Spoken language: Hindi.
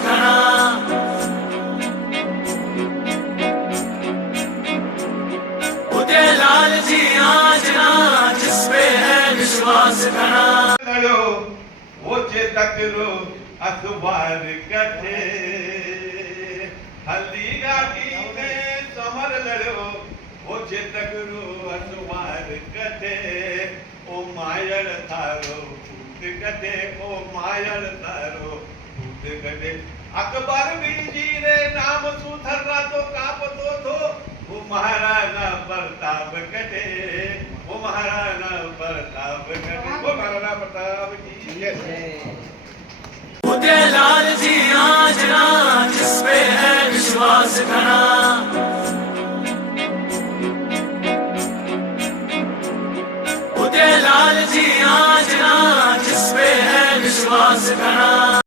घना। उदयलाल जी आजना जिस पे है विश्वास घना। लड़ो वो चेतक रो अखबार कटे, हल्दी घाटी में समर लड़ो वो चेतक रो अखबार कटे। ओ मायर थारो फूट कटे, ओ मायर थारो फूट कटे। अकबर बीजी रे नाम सुथरा तो कापतो थो, वो महाराणा प्रताप कटे, वो महाराणा प्रताप कटे, वो महाराणा प्रताप की जय। उदयलाल जी आजना जिस पे है विश्वास घना। उदयलाल जी आजना जिस पे है विश्वास घना।